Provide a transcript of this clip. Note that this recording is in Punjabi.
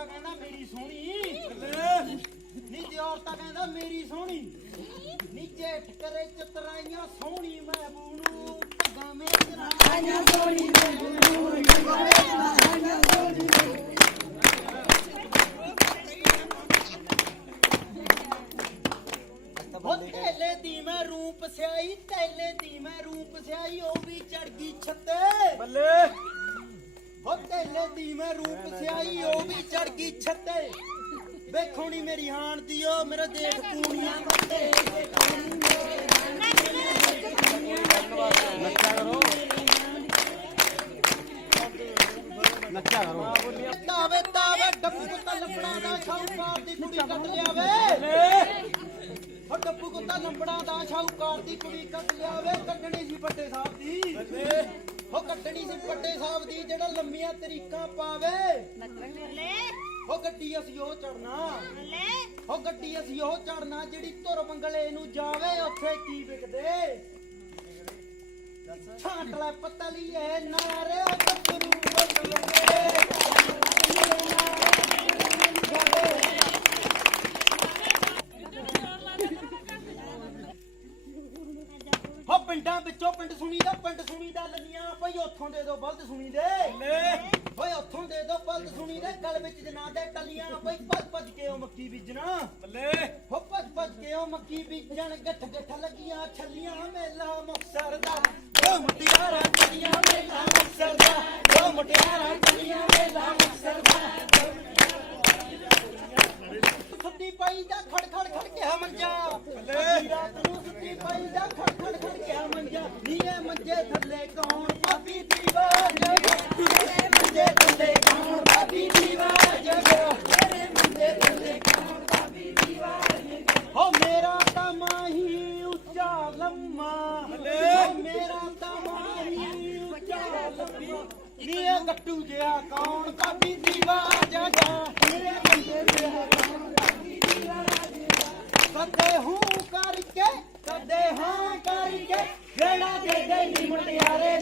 ਤਾਂ ਕਹਿੰਦਾ ਮੇਰੀ ਸੋਹਣੀ। ਨੀ ਦਿਓਰ ਤਾਂ ਕਹਿੰਦਾ ਮੇਰੀ ਸੋਹਣੀ। ਨੀ ਜੇਠ ਕਰੇ ਚਤਰਾਈਆਂ ਸੋਹਣੀ ਮੈਂ ਬੂਣੂ ਗਾ ਮੇਰਾ ਉਹ ਤੇਲੇ ਦੀ ਮੈਂ ਰੂਪ ਸਿਆਈ, ਤੇਲੇ ਦੀ ਮੈਂ ਰੂਪ ਸਿਆਈ, ਉਹ ਵੀ ਚੜ ਗਈ ਛੱਤੇ। ਬੱਲੇ। ਦੀ ਮੈਂ ਰੂਪ ਸਿਆਈ ਉਹ ਵੀ ਚੜ ਗਈ ਛੱਤੇ। ਵੇਖੋ ਨੀ ਮੇਰੀ ਹਾਣ ਦੀ ਉਹ ਮੇਰਾ ਦੇਖ ਕਰੋ। ਕਰੋ। ਤਾਵੇ ਤਾਵੇ ਡੱਬੂ ਕੁੱਤਾ ਲੰਬੜਾ ਦਾ ਸ਼ਾਹੂਕਾਰ ਦੀ ਕੁੜੀ ਕੱਟ ਲਿਆਵੇ। ਉਹ ਡੱਬੂ ਕੁੱਤਾ ਲੰਬੜਾ ਦਾ ਸ਼ਾਹੂਕਾਰ ਦੀ ਕੁੜੀ ਕੱਟ ਲਿਆਵੇ ਕੱਢਣੀ ਸੀ ਵੱਡੇ ਸਾਹਿਬ ਦੀ। ਉਹ ਕੱਢਣੀ ਸੀ ਵੱਡੇ ਸਾਹਿਬ ਦੀ, ਜਿਹੜਾ ਲੰਮੀਆਂ ਤਰੀਕਾਂ ਪਾਵੇ। ਉਹ ਗੱਡੀ ਅਸੀਂ ਉਹ ਚੜਨਾ ਉਹ ਗੱਡੀ ਅਸੀਂ ਉਹ ਚੜਨਾ ਜਿਹੜੀ ਧੁਰ ਮੰਗਲੇ ਨੂੰ ਜਾਵੇ, ਉੱਥੇ ਕੀ ਵਿਕਦੇ? ਛਾਂਟ ਲੈ ਪਤਲੀਏ ਨਾਰੇ ਗੱਭਰੂ ਬਦਲਦੇ ਪਿੰਡਾਂ ਵਿੱਚੋਂ ਪਿੰਡ ਸੁਣੀ ਦਾ ਪਿੰਡ ਸੁਣੀ ਦਾ ਲੱਲੀਆਂ ਭਈ ਉੱਥੋਂ ਦੇ ਦੋ ਬਲਦ ਸੁਣੀ ਦੇ। ਓਏ ਉੱਥੋਂ ਦੇ ਦੋ ਬਲਦ ਸੁਣੀ ਦੇ। ਗਲ ਵਿੱਚ ਜਨਾ ਦੇ ਟੱਲੀਆਂ ਭਈ ਭੱਜ ਭੱਜ ਕੇ ਉਹ ਮੱਕੀ ਬੀਜਣਾ। ਬੱਲੇ ਹੋ ਭੱਜ ਭੱਜ ਕੇ ਉਹ ਮੱਕੀ ਬੀਜਣ ਗੱਠ ਗੱਠ ਲੱਗੀਆਂ ਛੱਲੀਆਂ ਮੇਲਾ ਮੁਕਸਰ ਦਾ। ਓ ਮੁਟਿਆਰਾਂ ਚੱਲੀਆਂ ਮੇਲਾ ਮੁਕਸਰ ਦਾ। ਓ ਮੁਟਿਆਰਾਂ ਚੱਲੀਆਂ ਮੇਲਾ ਮੁਕਸਰ ਦਾ। ਸੁੱਤੀ ਪਈ ਦਾ ਖੜ ਖੜ ਖੜ ਕੇ ਮੰਜਾ ਅੱਧੀ ਰਾਤ ਨੂੰ ਸੁੱਤੀ ਪਈ ਦਾ ਖੜ ਨੀਏ ਮੰਜੇ ਥੱਲੇ ਕੌਣ ਪਾਪੀ ਦੀਵਾਰ ਤੇਰੇ ਮੰਜੇ ਥੱਲੇ ਕੌਣ ਪਾਪੀ ਦੀਵਾਰ ਤੇਰੇ ਮੰਜੇ ਥੱਲੇ ਕੌਣ ਪਾਪੀ ਦੀਵਾਰ ਹੋ ਮੇਰਾ ਤਾਂ ਉੱਚਾ ਲੰਮਾ ਹੋ ਮੇਰਾ ਤਾਂ ਉੱਚਾ ਲੰਮਾ। ਨੀਏ ਗੱਟੂ ਜਿਹਾ ਕੌਣ ਪਾਪੀ ਦੀਵਾਰ ਜਾ ਤੇਰੇ ਮੰਜੇ ਤੇ ਹੂੰ ਕਰਕੇ ਕਦੇ ਜਿਹੜਾ ਦੇ ਦੇ ਨੀ ਮੁਟਿਆਰੇ